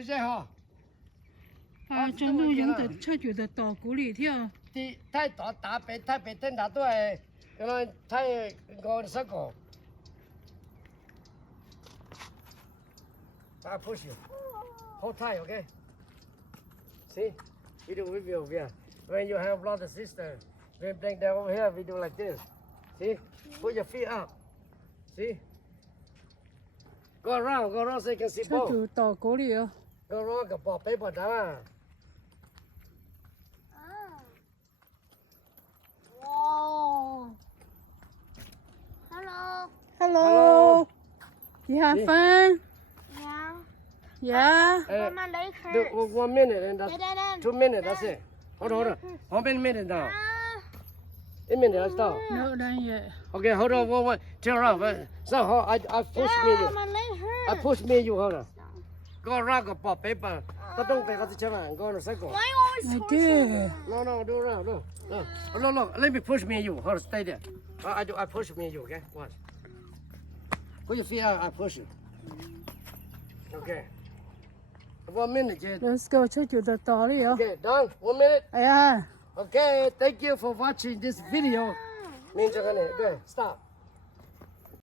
一下哈。啊，真的用的车就在打鼓里跳。太打北太北天打都係，咁樣太我識講。I push you. Hold tight, okay? See? We do review here. When you have brother sister, when bring them over here, we do like this. See? Put your feet up. See? Go around so you can see 车 both. 就打鼓里哦。Go around 個寶貝寶蛋。Wow. Hello. Hello. You have fun? Yeah. Yeah. My leg Do hurts. 1 minute and that's Dad. 2 minutes, that's it. Hold on. How many minutes now? 1 minute, that's all. No, done yet. Okay, hold on, one. Turn around. So, I push me Yeah, you. my leg hurts. I push me you, hold on. Go around the pop paper. Go don't pay the channel. Go in a circle. Why I always did. No, do around. No. Look. Let me push me and you. Hold on, stay there. I push me and you, okay? Watch. Put your feet out, I push you. Okay. 1 minute, kid. Let's go 车就在打里哦。 Okay, done. 1 minute. 哎呀。 Okay, thank you for watching this video. Ninja, okay, stop.